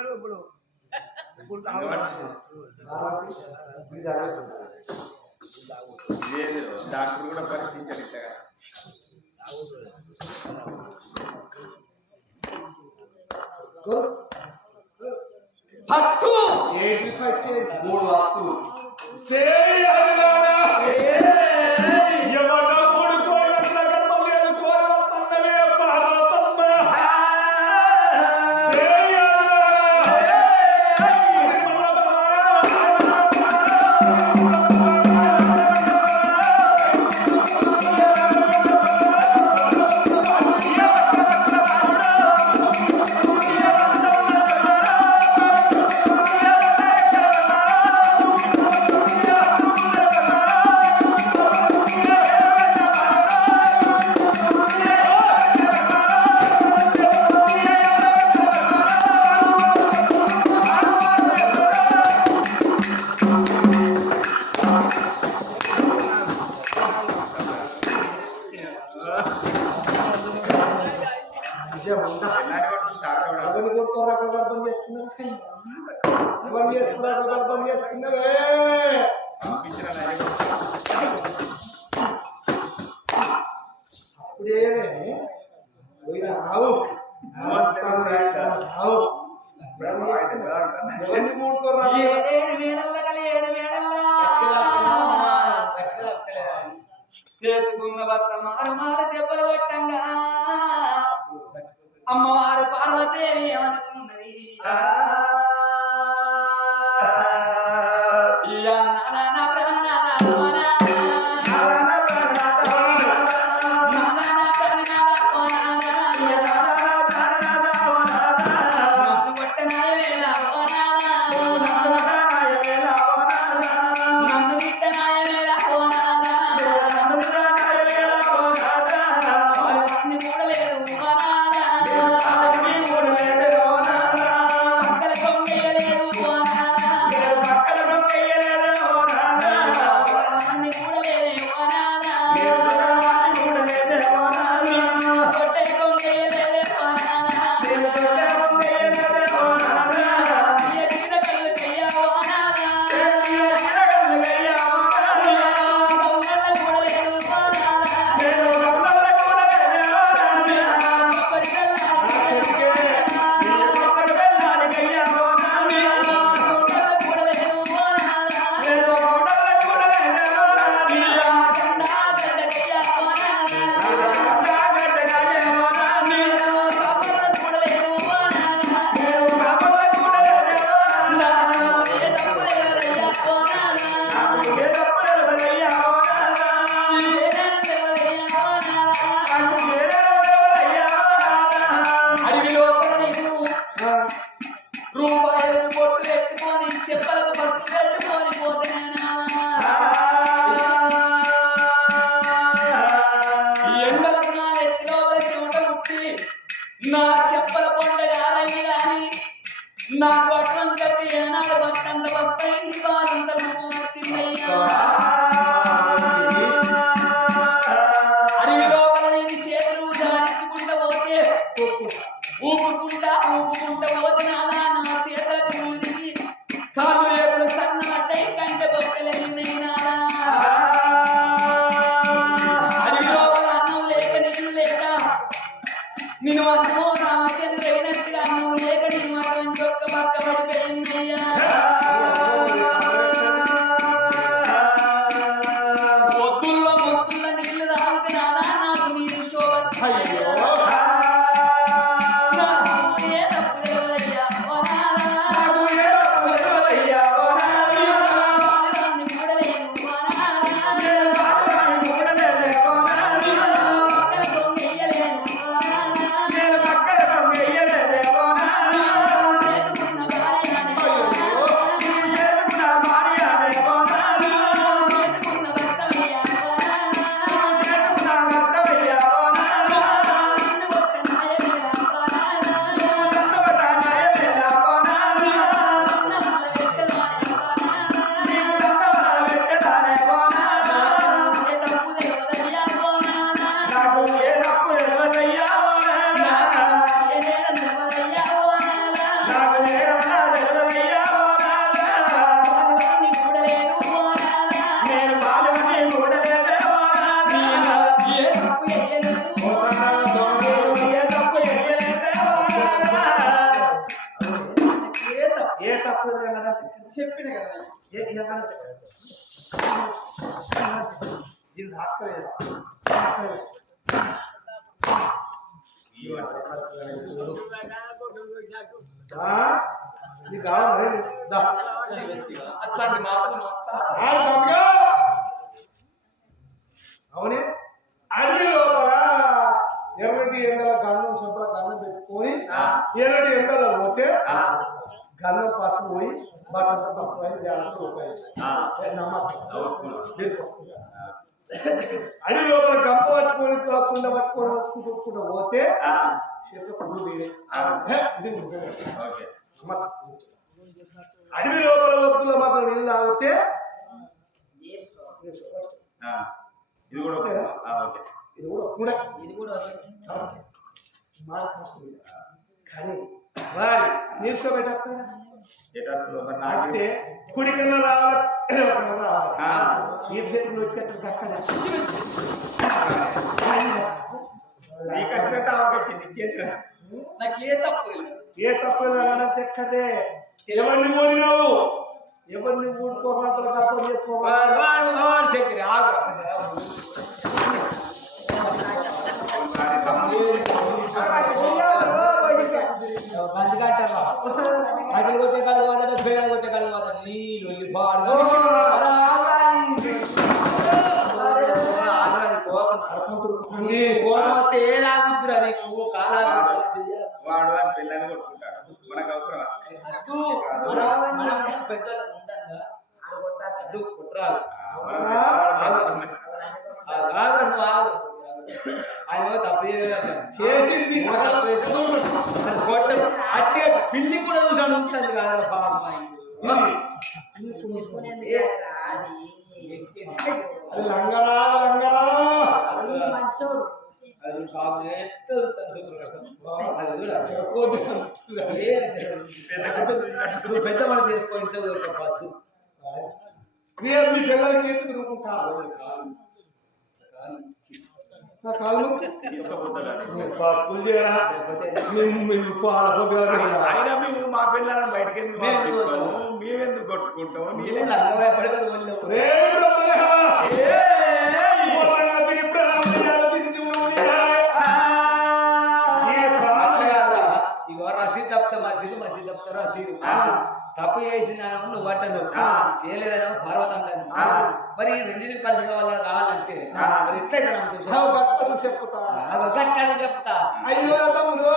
Doctor కూడా పరిశీలించారు. హక్కు ఏంటి పట్టి 3 వస్తువులు చేసుకున్న భర్త మారు మారు దెబ్బలు కొట్టంగా అమ్మవారు పార్వతీదేవి ఏమనుకున్నది ఇది హాస్టల్ ఇది కావాలి అట్లాంటి మాటలు అవునే అన్ని లోపల ఎర్రటి ఎండల గంధం శుభ్ర గంధం పెట్టుకొని ఎర్రటి ఎండలో పోతే గంధం పసుపు పోయి బట్టంత పసుపు అయి రూపాయలు అన్ని లోపల గంప పట్టుకొని కుండ పట్టుకొని వచ్చుకుంటూ పోతే అడవి లోపల వద్దులో మాత్రం నీళ్ళు తాగితే ఇది కూడా కానీ నీరు పెట్టే కుడి కన్నా రావాలి నీరు చెట్లు వచ్చేట్లు కట్టాలి నాకు ఏ తప్పు ఎక్కడే ఎవరిని ఓడినావు ఎవరిని ఊడుకోవాలి తప్ప వాడు అని పిల్లని కొట్టుకుంటాడు మనకు అవసరం పెద్దలు కుట్రాలు ఆయన తప్పు చేసింది అట్టే పిల్లి కూడా చూసాను ఉంటుంది కదా అమ్మాయి లంగరా లంగరా అది పెద్ద మన చేసుకొని మీ పిల్లలకి మా పిల్లలను బయటకి మేమెందుకు కొట్టుకుంటాము తప్పు చేసిన నువ్వు పట్టదు చేయలేదనో పర్వతం మరి రెండింటికి పరిచయం కావాలంటే మరి ఎట్లయితే చెప్తా చెప్తా అయ్యో తమ్ముడు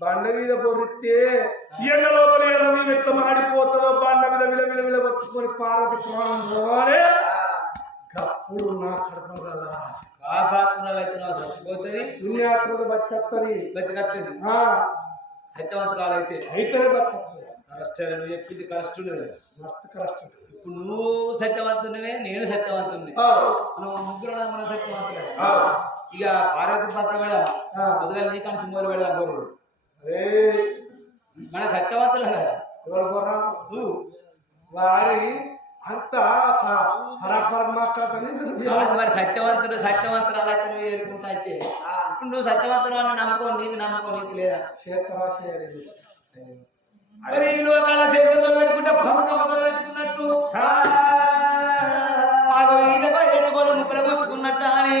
బండ మీద పొరిస్తే ఎండ లోపల ఎర్రని మెత్త మాడిపోతుందో బండ మీద విల విల పట్టుకొని పార్వతి ప్రాణం పోవాలి అప్పుడు నా కడపం కదా చచ్చిపోతుంది పుణ్యాత్మక బతికత్తది బతికత్తది సత్యవంతురాలు అయితేనే బతికత్తది కష్టాలు నువ్వు చెప్పింది కష్టం మస్తు కష్టం ఇప్పుడు నువ్వు సత్యవంతునివే నేను సత్యవంతుని నువ్వు ముగ్గురు మన సత్యవంతులే ఇక పార్వతి పత్ర పెడ మొదలు నీ కానీ మూలు పెడదా గోరుడు మన సత్యవంతులే కదా నువ్వు వారి అంతా పరాపరం మాట్లాడుతుంది కాదు మరి సత్యవంతుడు అలా నువ్వు ఏరుకుంటా అయితే ఇప్పుడు నువ్వు సత్యవంతుడు అని నమ్మకం నీకు లేదా మరి ఈ లోకాల చేతుల్లో పెట్టుకుంటే భగవంతుడు పెట్టుకున్నట్టు ఎన్నుకోలు ముక్కలు పోసుకున్నట్ట అని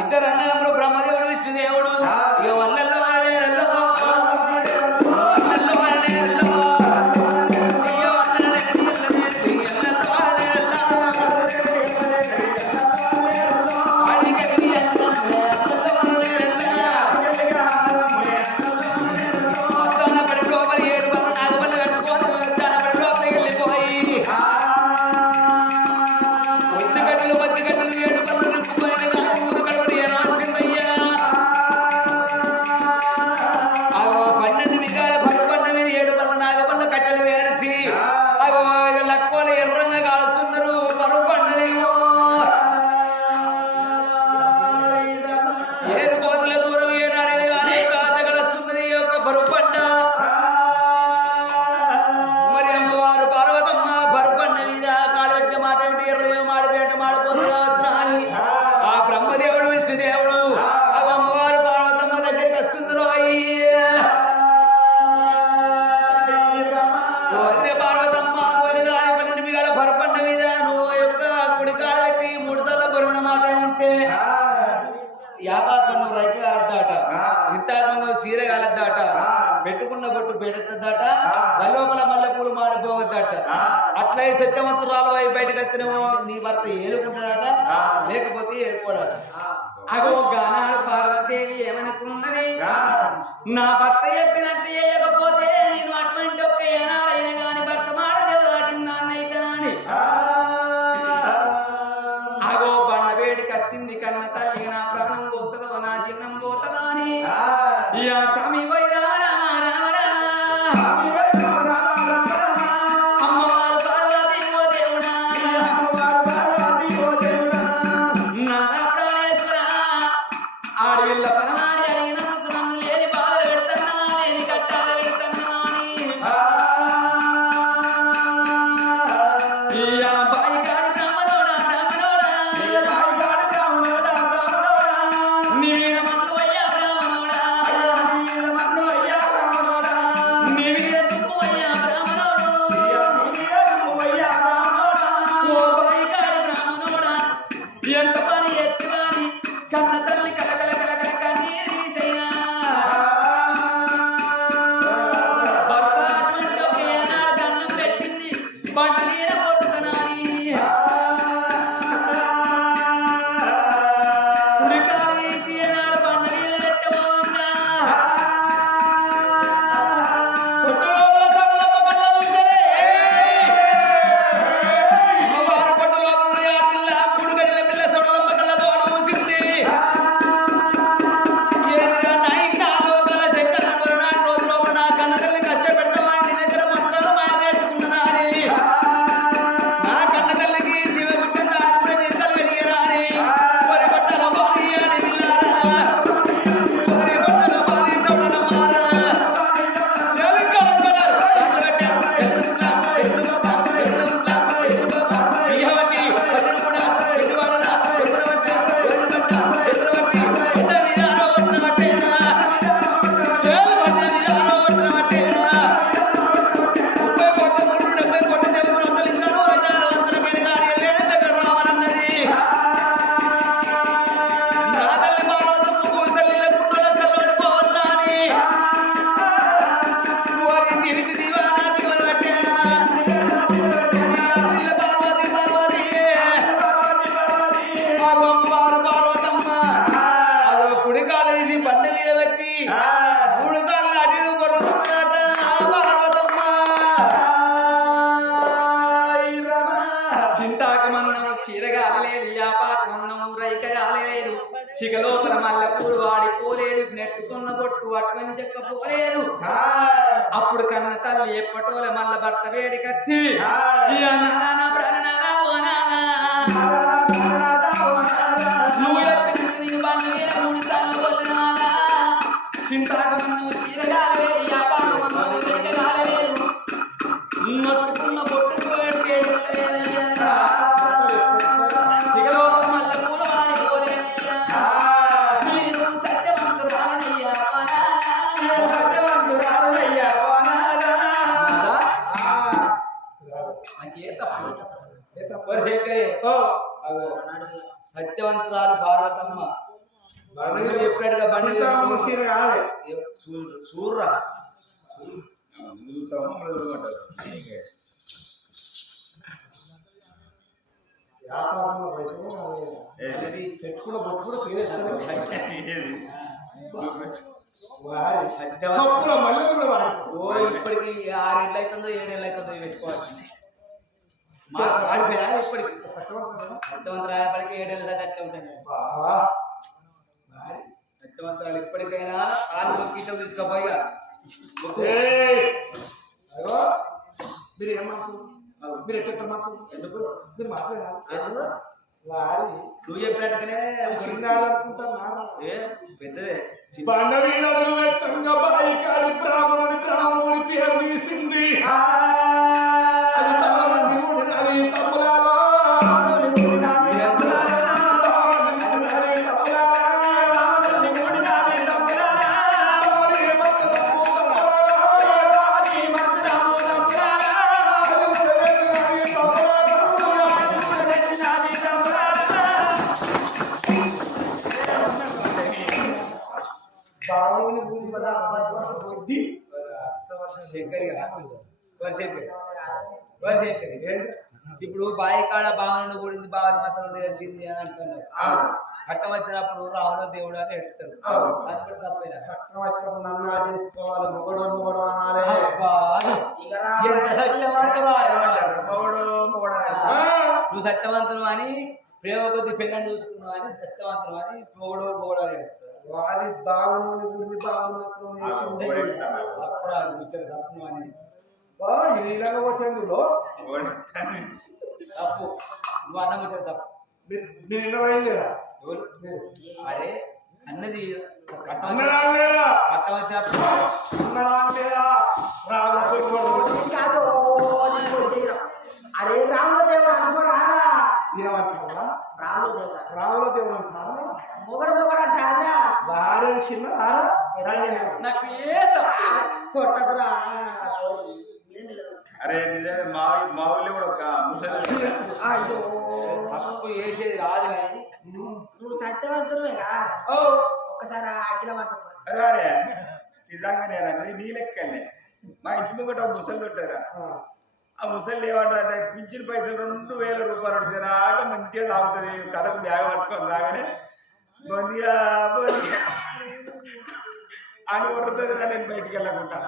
ఇద్దరు అన్నప్పుడు బ్రహ్మదేవుడు విష్ణుదేవుడు ఇక వల్లల్లో యాపాత్మందం రైతు కాలద్దాట చింతాత్మందం సీర కాలద్దాట పెట్టుకున్న బొట్టు పెడతాట గల్లోపల మల్లెపూలు మాడిపోవద్దట అట్లే సత్యవంతురాలు అయి బయటకు వస్తేనేమో నీ భర్త ఏలుకుంటాడట లేకపోతే ఏలుకోడట అగో గానాడు పార్వతీదేవి ఏమనుకున్నది నా భర్త చెప్పినట్టు చేయకపోతే నేను అటువంటి ఒక్క ఏనాడైనా గాని భర్త మాట దాటిందా అన్నైతనాని అగో బండ వేడికి వచ్చింది కన్న తల్లి నా ప్రాణం పోతుందో నా చిన్నం పోతుందో అని యా స్వామి వై రామ రామ రామ అమ్మవారు పార్వతి ఓ దేవుడా నా ప్రాణేశ్వర ఆడవిల్ల పరమారి అడిగినందుకు నన్ను లేని బాధ పెడుతున్నా లేని కట్టాల పెడుతున్నా అని యా బాయి గారి బ్రాహ్మణోడా నీడ మన్నువయ్యా బ్రాహ్మణోడా నీడ తుమ్మువయ్యా బ్రాహ్మణోడు ఓ బాయి గారి బ్రాహ్మణోడా ఎంత పని ఎత్తుగాని కన్న తల్లి కలకల కలకల కన్నీరు తీసయ్యా భర్త అటువంటి ఒక ఏనాడు దండం పెట్టింది బండి మీద పొరుతున్నాని ఉడికాయేసి ఏనాడు బండ మీద పెట్టబోగా అమ్మవారు పట్టు లోపల పిల్ల మూడు గడిల పిల్ల సొడలమ్మ కళ్ళతో అడుగుసింది ఏదిరా నాయక లోపల శంకరుడు నాటి రోజు లోపల నా కన్న తల్లి కష్టపెడతామని నీ దగ్గర మంత్రాలు మాయ చేసుకున్నానా అని నా కన్న తల్లికి శివ గుట్టింది ఆయన కూడా నిందలు వెలియరా అని వరి బట్టల బాలి అని నిల్లారా వరి బట్టల బాలి సొడలమ్మారా బండ మీద పెట్టి మూడు సార్లు అటు పొరుగుతున్నాడట పార్వతమ్మ చింతాకమన్నం చీరగాలేదు యాపాకమన్నం రైక కాలేదు శిఖలోపల మల్లెపూలు వాడిపోలేదు నెట్టుకున్న బొట్టు అటువంటి చెక్కపోలేదు అప్పుడు కన్న తల్లి ఎప్పటోల మల్ల భర్త వేడికచ్చి నువ్వు చెప్పినట్టు నీ బండ మీద మూడు సార్లు పోతున్నాడా చింతాకమన్నం చీరగాలేదు యాపాకమన్నం రైక కాలేదు నొట్టుకున్న బొట్టు సత్యవంతురాలు పార్వతమ్మ నువ్వు చెప్పినట్టుగా బండి చూర్రా ఇప్పటికి 6 ఏళ్ళు అవుతుందో 7 ఏళ్ళు అవుతుందో పెట్టుకోవాలి ఇప్పటికి సత్యవంతరాయపడికి 7 ఏళ్ళ దాకా అట్లా ఉంటాయి సత్యవంతరాలు ఇప్పటికైనా కాలు గిట్ట తీసుకుపోయిగా మీరు ఏం మాసు మీరు ఎట్లా మాసు ఎందుకు మీరు మాట్లాడారు నువ్వు చెప్పినట్టుగానే పెద్దదే బ్రాహ్మణుని పేరు తీసింది ఇప్పుడు బాయి కాడ భావనను కూడింది భావన మాత్రం తెలిసింది అని అంటున్నారు కట్టం వచ్చినప్పుడు రావణ దేవుడు అని ఎడుతారు అది కూడా తప్పేనా కట్టం వచ్చినప్పుడు నన్ను చేసుకోవాలి మొగడు అనాలి నువ్వు సత్యవంతులు అని ప్రేమ కొద్ది పెళ్ళని చూసుకున్నావు అని సత్యవంతులు అని మొగడు అని ఎడుతారు వారి భావనని గురించి భావన ఇలాగ వచ్చేందులో తప్పు నువ్వు అన్నం వచ్చారు తప్పు నేను ఎన్న బయలుదేరా అరే అన్నది కట్టం వచ్చినప్పుడు అరే రాములదేవుడు అనుకోరా ఏమంటారా రాములదేవుడు అంటారా మొగడు అంటారా వారే చిన్న నాకు ఏ కొట్టకురా అరే నిజమే మా ఊళ్ళో కూడా ఒక తప్పు వేసేది కాదు కానీ నువ్వు సత్యవంతుడే కదా ఒక్కసారి అఖిల పట్టుకో అరే అరే నిజంగానే నీ లెక్కనే మా ఇంటి ముంగట ఒక ముసలి తొట్టారా ఆ ముసలి ఏమంటారంటే పింఛన్ పైసలు 2000 రూపాయలు అడిగితేరాక మంచిగా తాగుతుంది కథకు బ్యాగ్ పట్టుకొని రాగానే బొందిగా అని కొడుతుంది నేను బయటికి వెళ్ళకుండా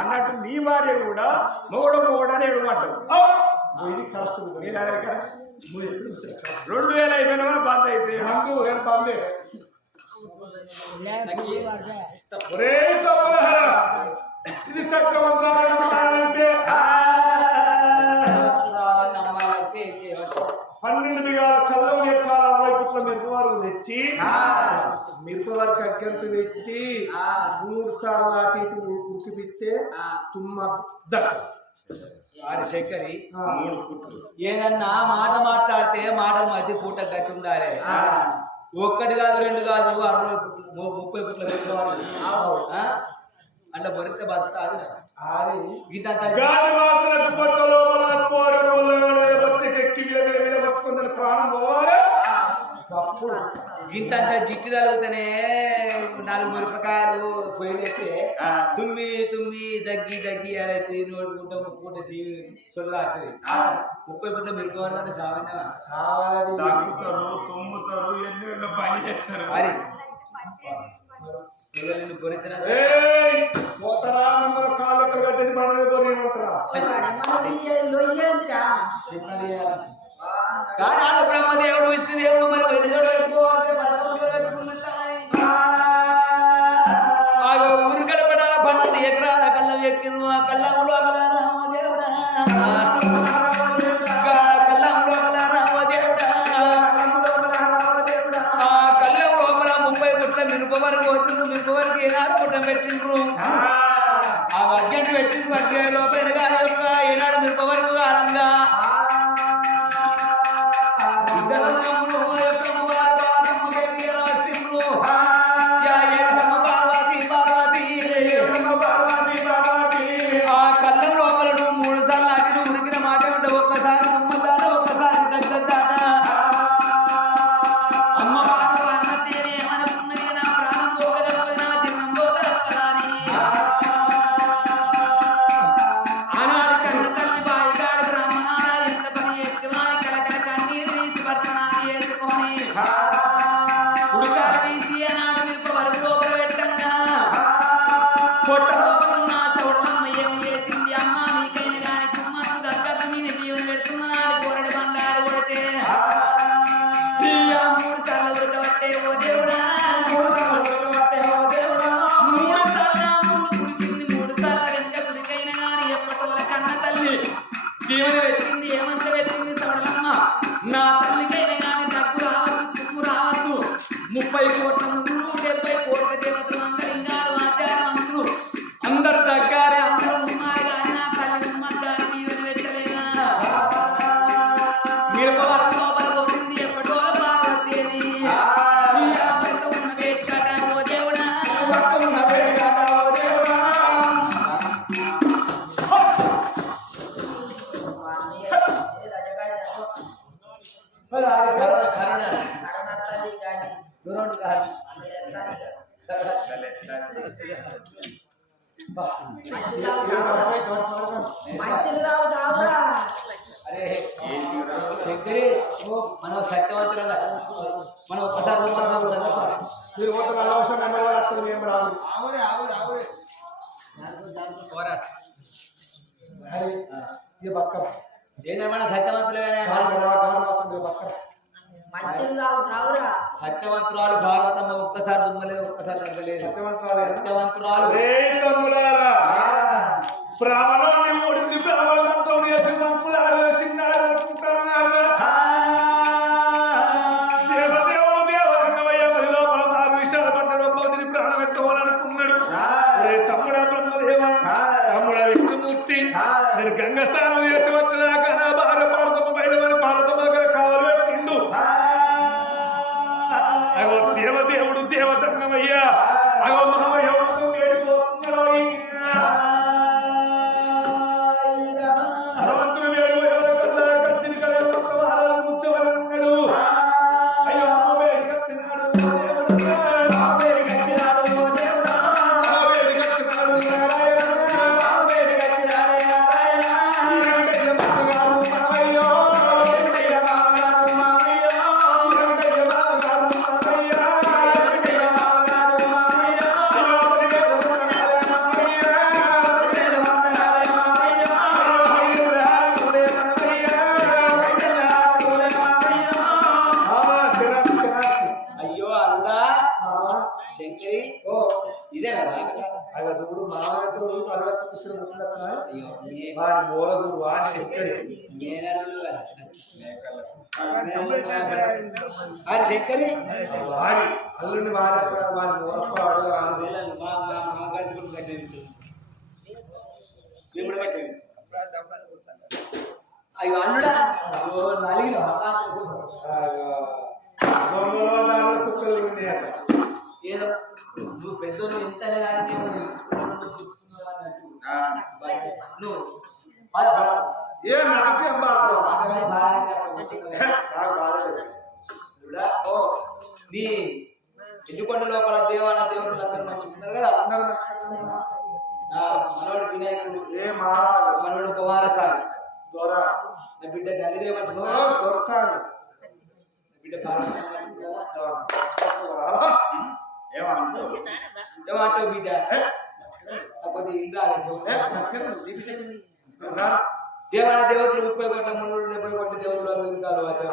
అన్నట్టు నీ భార్య కూడా మొగడు అని ఏడమంటావు 2000 అయిపోయినా కూడా బంద్ అయితే పంపే ఇది చక్రవంతరాలంటే 12 కళ్ళం ఎకరాల 60 పుట్ల మిరపవరకు తెచ్చి మిరపవరకు అగ్గంత పెట్టి 3 సార్లు అటు ఇటు ఉడికిపిస్తే తుమ్మ చక్కరి ఏదన్నా మాట మాట్లాడితే మాటల మధ్య పూట గట్టి ఉండాలి 1 కాదు 2 కాదు 30 పుట్ల పెట్టుకోవాలి అంటే బొరితే బతకాలి ఇంతంత జిట్టు తగిలితేనే 4 మిరపకాయలు పోయినైతే తుమ్మి దగ్గి అదైతే నోటి పూట పూట సొల్లాడుతుంది 30 పుట్ల మిరపకాయలు సామాన్య తుమ్ముతారు ఎన్ని పని చేస్తారు మరి గురించిన కాళ్ళు ఎక్కడ కట్టేది మనమే కొరిమంటారా బ్రహ్మదేవుడు విష్ణుదేవుడు మరి ఊరు గడపడ 12 ఎకరాల కళ్ళం ఎక్కిరు ఆ కళ్ళంలో రామదేవుడా కళ్ళంలో రామదేవుడా ఆ కళ్ళం లోపల 30 పుట్ల మిరప వరకు వచ్చిండ్రు మిరప వరకు ఏనాడు పుట్టం పెట్టిండ్రు ఆ అర్జెంట్ పెట్టిండ్రు అర్జెంట్ లోపల యొక్క ఏనాడు మిరప వరకు కాలంగా అమ్మ భక్తున్న వేడుకాటావో దేవుడా మంచిది రావు తాగురా. అరే శంకరి మనం సత్యవంతులుగా మనం ఒక్కసారి మీరు పోతే అనవసరం అన్నవారు అక్కడ మేము రాదు ఇక బక్కం ఏదేమైనా సత్యవంతులుగానే బక్కం మంచిది రావు తాగురా. సత్యవంతురాలు భారతమ్మ ఒక్కసారి దుమ్మలేదు ఒక్కసారి తగ్గలేదు సత్యవంతురాలు సత్యవంతురాలు బ్రాహ్మణుని ఓడింది బ్రాహ్మణంతో చేసి రంపులాడు చిన్నాడు దేవదేవుడు దేవరంగమయ్య పది లోపల 4 విషయాలు పడ్డాడు బౌద్ధుని ప్రాణం ఎత్తుకోవాలనుకున్నాడు తమ్ముడా బ్రహ్మదేవ తమ్ముడా విష్ణుమూర్తి నేను గంగ స్థానం చేసి వచ్చినాక నా భార్య భారతమ్మ బయలువని భారతమ్మ దగ్గర కావాలి పెట్టిండు అగో దేవదేవుడు దేవతంగమయ్య అగో మహామయోడు వేడిపోతున్నాడు వాడి మూలదుడు వాడి శంకరి శంకరి వాడి అల్లుని వాడి వాడి మూలపాడు అయ్యో అల్లుడా ఏదో నువ్వు పెద్దోళ్ళు ఎంత ఏ నాకేం నీ ఎన్నికొండ లోపల దేవాల దేవుళ్ళు అందరూ మంచిగా ఉన్నారు కదా అందరూ మనోడు వినాయకుడు ఏ మహారాజు మనోడు కుమారస్వామి దొర నా బిడ్డ గదిదే మంచిగా దొరసాని బిడ్డ ఏమంటావు బిడ్డ కొద్ది ఇంకా దేవాల దేవతలు 30 కోట్ల 370 కోట్ల దేవుళ్ళు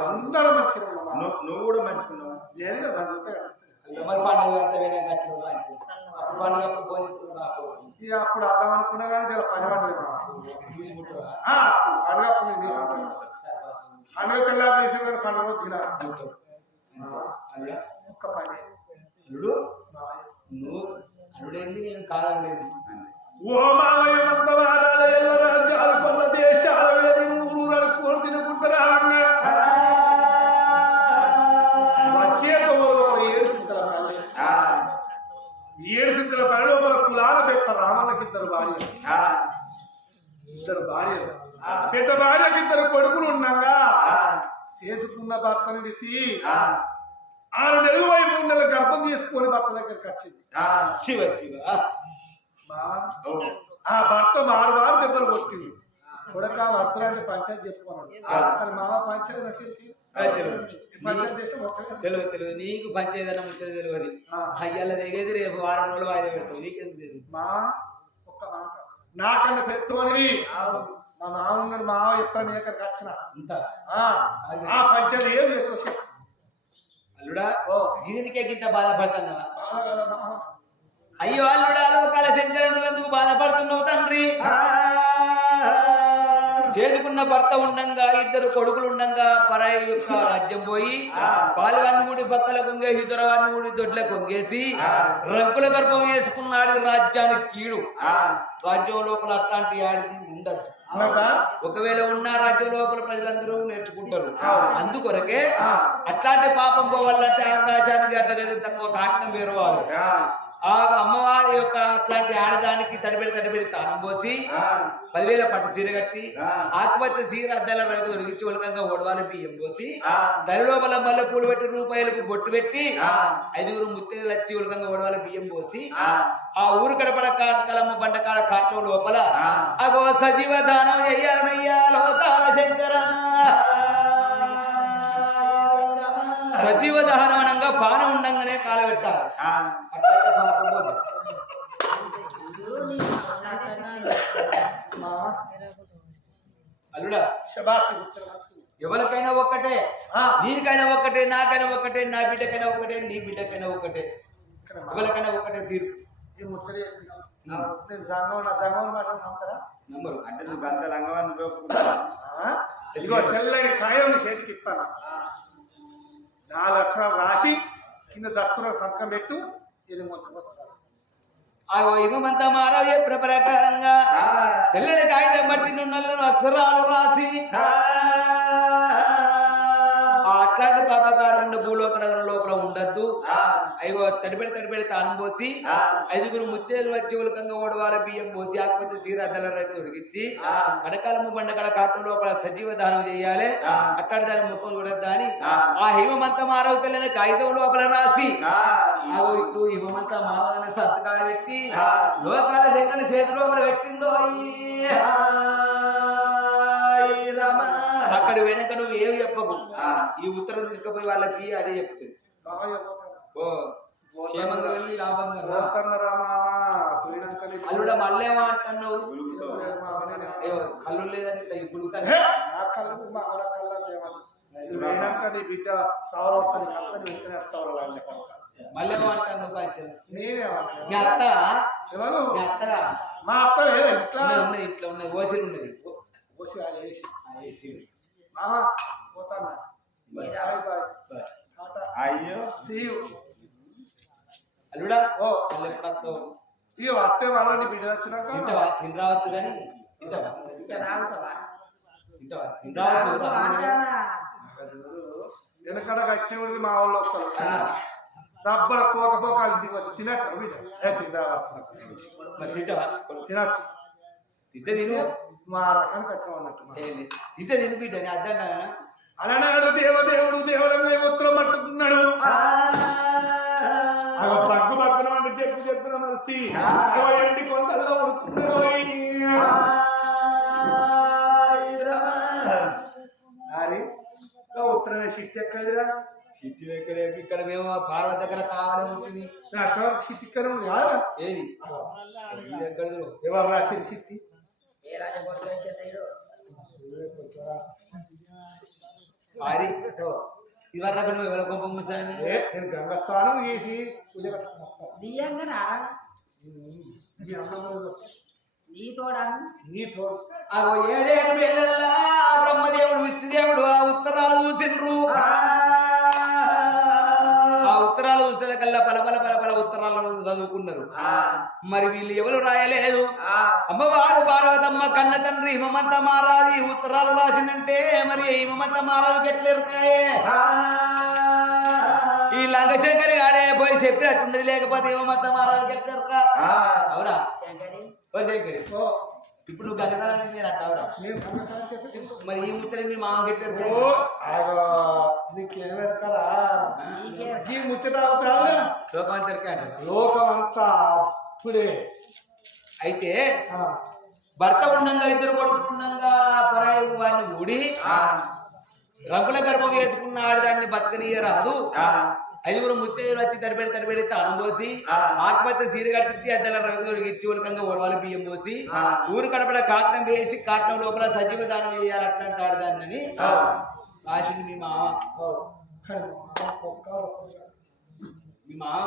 అందరూ మంచిగా నువ్వు కూడా మంచుకున్నావు మరి పండుగ అంతా వినాయక అప్పుడు పండుగ అప్పుడు అర్థం అనుకున్నా కానీ చాలా పని పండుగ తీసుకుంటావా పండుగ తీసుకుంటున్నా పండుగ తెల్లా తీసుకుని పండుగ తినాలి ఒక్క పని అల్లుడు నువ్వు అల్లుడేంది నేను కాదలేదు ఓ మావయ్యంత వారాల ఎల్ల రాజ్యాలు కొల్ల దేశాల ఊరు నడుపుకొని తినుకుంటారా ఏడు సింతల పనిలో మన కులాల పెట్ట రామన్నకి ఇద్దరు భార్యలు పెద్ద భార్యకి 2 కొడుకులు ఉన్నాగా చేసుకున్న భర్తను తీసి 6 నెలలు 3 నెలల గర్భం తీసుకొని భర్త దగ్గరికి వచ్చింది శివ శివ ఆ భర్త 6 దెబ్బలు కొట్టింది కొడక భర్తలు అంటే పంచాయతీ చెప్పుకున్నాడు కానీ మామ పంచాయతీ తెలియదు నీకు పంచేదన్న ముచ్చట తెలియదు అయ్యాల దిగేది రేపు 4 రోజులు వాయిదా పెడతావు నీకెందుకు తెలియదు మా ఒక్క మాట నాకన్నా పెట్టుకొని మా మామ ఉన్నాడు మామ ఎప్పుడు నీ దగ్గరికి వచ్చిన ఆ పంచాయతీ ఏం చేసి అల్లుడా దీనికే గింత బాధపడుతున్నావా అయ్యో అల్లుడా లోకాల శంకరుడు ఎందుకు బాధపడుతున్నావు తండ్రి చేసుకున్న భర్త ఉండంగా 2 కొడుకులు ఉండంగా పరాయి యొక్క రాజ్యం పోయి పాలువాన్ని కూడా పక్కల కొంగేసి దొరవాన్ని కూడా దొడ్ల కొంగేసి రంకుల గర్భం వేసుకున్నాడు రాజ్యానికి కీడు రాజ్యం లోపల అట్లాంటి ఆడిది ఉండదు ఒకవేళ ఉన్న రాజ్యం లోపల ప్రజలందరూ నేర్చుకుంటారు అందుకొరకే అట్లాంటి పాపం పోవాలంటే ఆకాశానికి అడ్డగది తక్కువ కాటం వేరువారు ఆ అమ్మవారి యొక్క అట్లాంటి ఆడదానికి తడిబెడి తానం పోసి 10,000 పట్టు చీర కట్టి ఆకుపచ్చ చీర అద్దాల రంగు ఒడిగించి ఒలకంగా ఓడవాలి బియ్యం పోసి దరి లోపల మల్లె పూలు పెట్టి రూపాయలకు బొట్టు పెట్టి 5 ముత్తేలు వచ్చి ఒలకంగా ఓడవాలి బియ్యం పోసి ఆ ఊరు గడపడ కలమ్మ బండకాడ కాటం లోపల అగో సజీవ దానం చెయ్యాలనయ్యా లోకాల శంకర సజీవ దహనం అనగా బాణం ఉండంగానే కాలబెట్టాలి అట్లయితే పాపం పోదు. అల్లుడా ఎవరికైనా ఒక్కటే నీకైనా ఒక్కటే నాకైనా ఒక్కటే నా బిడ్డకైనా ఒక్కటే నీ బిడ్డకైనా ఒక్కటే ఎవరికైనా ఒక్కటే తీరు నంబరు అంటే నువ్వు అంత లంగవాన్ని తెల్లటి కాయం చేతికి ఇస్తాను 4 లక్షలు రాసి కింద దస్తులో సంతకం పెట్టు ఇది ఆ ఇమంతా మారవే ప్రకారంగా తెల్లని కాగితం బట్టి నల్లని అక్షరాలు రాసి అట్లాంటి పాపకారం భూలోక నగరం లోపల ఉండద్దు అయ్యో తడిపెడి తాను పోసి 5 ముత్తేలు వచ్చి ఉలకంగా ఓడవాల బియ్యం పోసి ఆకుపచ్చ చీర అద్దల రైతు ఉడికిచ్చి కడకాలమ్మ బండకడ కాటం లోపల సజీవ దానం చేయాలి అట్లాంటి దాని ముఖం చూడద్దా అని ఆ హిమమంత మారవు తెల్లని కాగితం లోపల రాసి ఇప్పుడు హిమమంత మారవని సత్తకాలు పెట్టి లోకాల శంకర చేతి లోపల పెట్టిందో అక్కడ వెనక నువ్వు ఏమి చెప్పకు ఈ ఉత్తరం తీసుకుపోయి వాళ్ళకి అదే చెప్తుంది క్షేమంగా వెళ్ళి లాభంగా అల్లుడ మళ్ళీ మాట్లాడినావు కళ్ళు లేదని ఇప్పుడు నీ బిడ్డ సావని మళ్ళీ మాట్లాడినావు మీ అత్త మీ అత్త మా అత్త ఉన్నది ఇంట్లో ఉన్నది ఓసిరి ఉన్నది మామా పోతానా అయ్యో అల్లుడా ఓ మళ్ళీ ఎప్పుడు వస్తావు ఇక వస్తే వాళ్ళని బిడ్డ వచ్చినాక తిని రావచ్చు కానీ వెనకడ కట్టిన మా వాళ్ళు వస్తారు డబ్బల పోకపోకాలు తినచ్చు బిడ్డ తినచ్చు తింటే తిను మా రకానికి వచ్చిన అన్నట్టు తింటే తిను బిడ్డ అద్దన్నా అలనాడు దేవుడు ఉత్తరం పట్టుకున్నాడు పగ్గు పక్కన అంటే చెప్పున మర్చి ఎండి కొండల్లో ఉడుతున్నాడు ఉత్తరం సిట్టి ఎక్కడిరా సిట్టి ఇక్కడ మేము పార్వతి దగ్గర కావాలి ఉంటుంది సిట్టి ఇక్కడ కాదా ఏది ఎక్కడ ఎవరు రాసి సిట్టి భారీ ఇవరకు నువ్వు ఎవరి కోపం ముస్తాను నేను గంగస్థానం చేసి పూజ బ్రహ్మదేవుడు విష్ణుదేవుడు ఆ ఉత్తరాలు చూసిండ్రు ఆ ఉత్తరాలు చూసిన కల్లా పల ఉత్తరాలను చదువుకున్నారు మరి వీళ్ళు ఎవరు రాయలేదు అమ్మవారు పార్వతమ్మ కన్న తండ్రి హిమమంత మహారాజు ఉత్తరాలు రాసిందంటే మరి హిమమంత మహారాజు గెట్లేరుకాయే ఈ లంగశంకరి గాడే పోయి చెప్పినట్టుండదు లేకపోతే హిమమంత మహారాజు గెట్లేరుకా అవురా శంకరి ఇప్పుడు నువ్వు గంగతనాన్ని నేను అంటావురా మరి ఈ ముచ్చట మీ మామ చెప్పారు నీకేమెరకరా ఈ ముచ్చట లోకాంతరికే అంటారు లోకం అంతా అప్పుడే అయితే భర్త ఉండంగా ఇద్దరు కొట్టుకుండగా పరాయి వాడిని ఊడి రంగుల గర్భం వేసుకున్న ఆడదాన్ని బతకనీయరాదు 5 ముత్తేలు వచ్చి తడిపెడి తాను పోసి ఆకుపచ్చ సీర కట్టించి అద్దల రంగులు ఇచ్చి ఉలకంగా ఓడవాలి బియ్యం పోసి ఊరు కడపడ కాటం వేసి కాటం లోపల సజీవ దానం వేయాలి అట్లాంటి ఆడదాన్ని రాసింది మీ మామ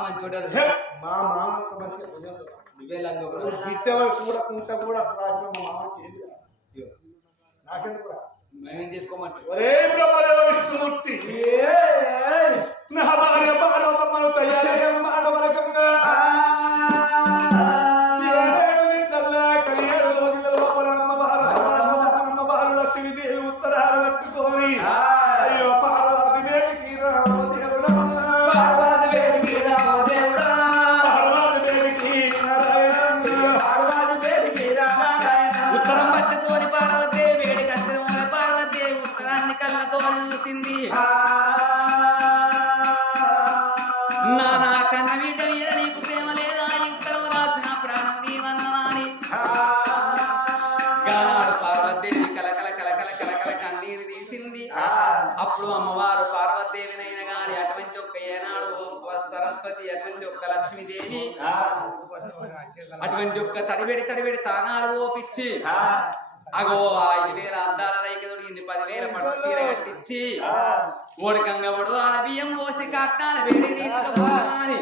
మంచోడు మా మామ నువ్వే లంగా చూడకుంటా కూడా రాసిన మా మామ నాకెందుకు మేమేం చేసుకోమంటే ఒరే బ్రహ్మదేవ విష్ణుమూర్తి నా భార్య పార్వతమ్మను తయారయ్యమ్మ ఆడవరకంగా కలియాడు లోపల అమ్మవారు లక్ష్మీదేవి ఉత్తరాలు పట్టుకొని అయ్యో పార్వతి వేడికి రామదేవుడా పార్వతి వేడికి అమ్మవారు పార్వతీదేవినైనా గాని అటువంటి ఒక్క ఏనాడు సరస్వతి అటువంటి ఒక్క లక్ష్మీదేవి అటువంటి ఒక్క తడిబెడి తానాలు ఓపిచ్చి అగో 5,000 అద్దాల రైతుడు ఇన్ని 10,000 పట్టు చీర కట్టించి ఓడికంగా ఓడు ఆ బియ్యం పోసి కట్టాల వేడి తీసుకుపోతామని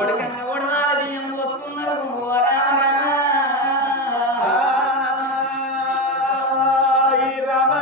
ఓడికంగా ఓడు ఆ బియ్యం పోస్తున్నారు రామ